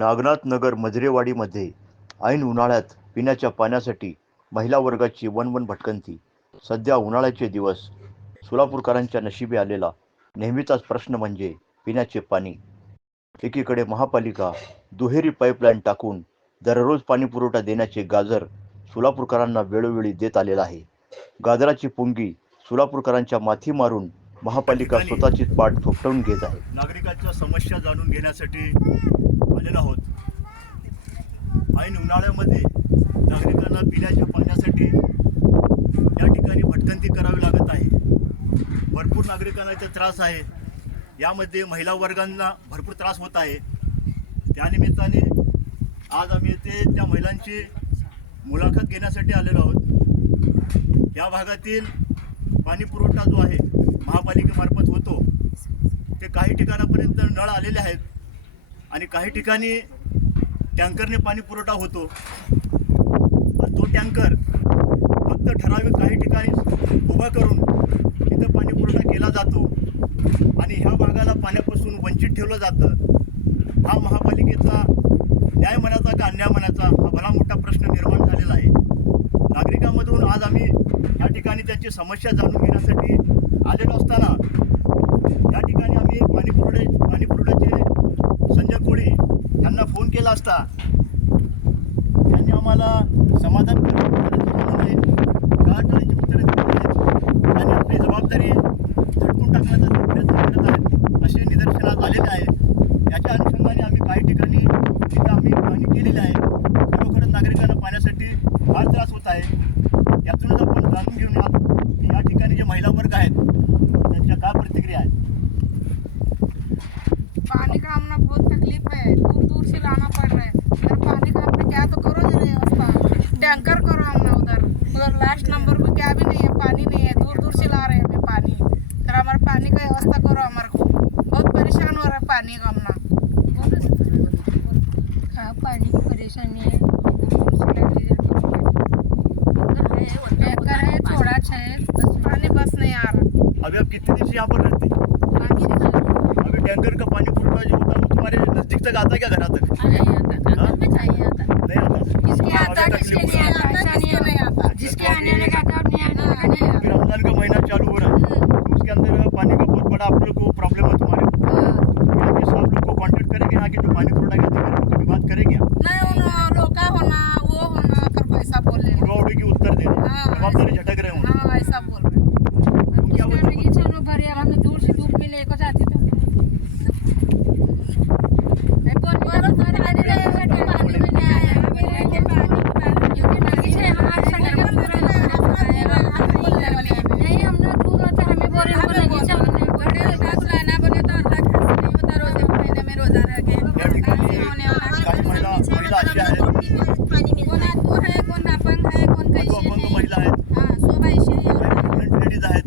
नागनाथ नगर मजरेवाडीमध्ये ऐन उन्हाळ्यात पिण्याच्या पाण्यासाठी महिला वर्गाची वणवण भटकंती. सध्या उन्हाळ्याचे दिवस. सोलापूरकरांच्या नशिबी आलेला नेहमीचाच प्रश्न म्हणजे पिण्याचे पाणी. एकीकडे महापालिका दुहेरी पाईपलाईन टाकून दररोज पाणीपुरवठा देण्याचे गाजर सोलापूरकरांना वेळोवेळी देत आलेला आहे. गाजराची पुंगी सोलापूरकरांच्या माथी मारून महापालिका स्वतःचीच पाठ थोपटवून घेत आहे. नागरिकांच्या समस्या जाणून घेण्यासाठी आलेलो आहोत. ऐन उन्हाळ्यामध्ये नागरिकांना पिण्याच्या पाण्यासाठी या ठिकाणी भटकंती करावी लागत आहे. भरपूर नागरिकांना इथे त्रास आहे. यामध्ये महिला वर्गांना भरपूर त्रास होत आहे. त्यानिमित्ताने आज आम्ही येथे त्या महिलांची मुलाखत घेण्यासाठी आलेलो आहोत. या भागातील पाणी पुरवठा जो आहे महापालिकेमार्फत होतो ते काही ठिकाणापर्यंत नळ आलेले आहेत आणि काही ठिकाणी टँकरने पाणी पुरवठा होतो. तो टँकर फक्त ठराविक काही ठिकाणी उभा करून तिथं पाणी पुरवठा केला जातो आणि ह्या भागाला पाण्यापासून वंचित ठेवलं जातं. हा महापालिकेचा न्याय म्हणायचा का अन्याय म्हणायचा हा भला मोठा प्रश्न निर्माण झालेला आहे. नागरिकांमधून आज आम्ही या ठिकाणी त्यांची समस्या जाणून घेण्यासाठी आलेलो असताना या ठिकाणी आम्ही पाणीपुरवठ्याचे संजय कोळी यांना फोन केला असता त्यांनी आम्हाला समाधानकारक उत्तरे दिली आहेत आणि आपली जबाबदारी झटकून टाकण्याचा प्रयत्न करत आहेत असे निदर्शनास आलेले आहे. याच्या अनुषंगाने आम्ही काही ठिकाणी तिथं आम्ही पाहणी केलेली आहे. खरोखरच नागरिकांना पाण्यासाठी फार त्रास होत आहे. यातूनच आपण जाणून घेऊया की या ठिकाणी जे महिला वर्ग आहेत त्यांच्या काय प्रतिक्रिया आहेत. पानी का हमना बहुत तकलीफ है, दूर दूर से लाना पड़ रहा है. अगर पानी का हमने क्या तो करो जरा व्यवस्था, टैंकर करो हमने उधर लास्ट नंबर पे क्या भी नहीं है, पानी नहीं है, दूर दूर से ला रहे हैं हमें पानी. तर हमारे पानी का व्यवस्था करो. हमारे को बहुत परेशान हो रहा है पानी का हमना. हाँ पानी की परेशानी है. टैंकर है थोड़ा है बस पानी बस नहीं आ रहा. अभी आप कितने दिन से यहाँ पर रहते हैं? अभी टैंकर का पानी पुरवठा जो होता है वो तुम्हारे नजदीक तक आता है क्या घर तक? नहीं आता, में चाहिए आता. नहीं आता. किसके आता किसके नहीं आता, किसके नहीं आता. जिसके आने लगा था नहीं आने लगा नहीं आता. फिर रमजान का महीना चालू हो रहा है तो उसके अंदर पानी का बहुत बड़ा आप लोग को प्रॉब्लम है तुम्हारे. यहाँ के सब लोग को कांटेक्ट करेंगे, यहाँ के जो पानी पुरवठा के अधिकारी को कभी बात करेंगे आप? नहीं उन रोका होना वो होना कर ऐसा बोल रहे हैं. उड़वा की उत्तर दे रहे हैं. जवाबदारी झटक रहे होंगे. हाँ ऐसा बोल रहे हैं. तुम क्या बोलते हो? चलो भरे हमें दूर से धूप में लेकर जाते तो महिला आहेत, लेडीज आहेत.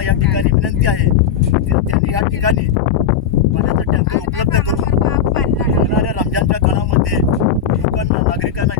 या ठिकाणी विनंती आहे त्यांनी या ठिकाणी पाण्याचा टँकर उपलब्ध करून येणाऱ्या रमजानच्या काळामध्ये लोकांना नागरिकांना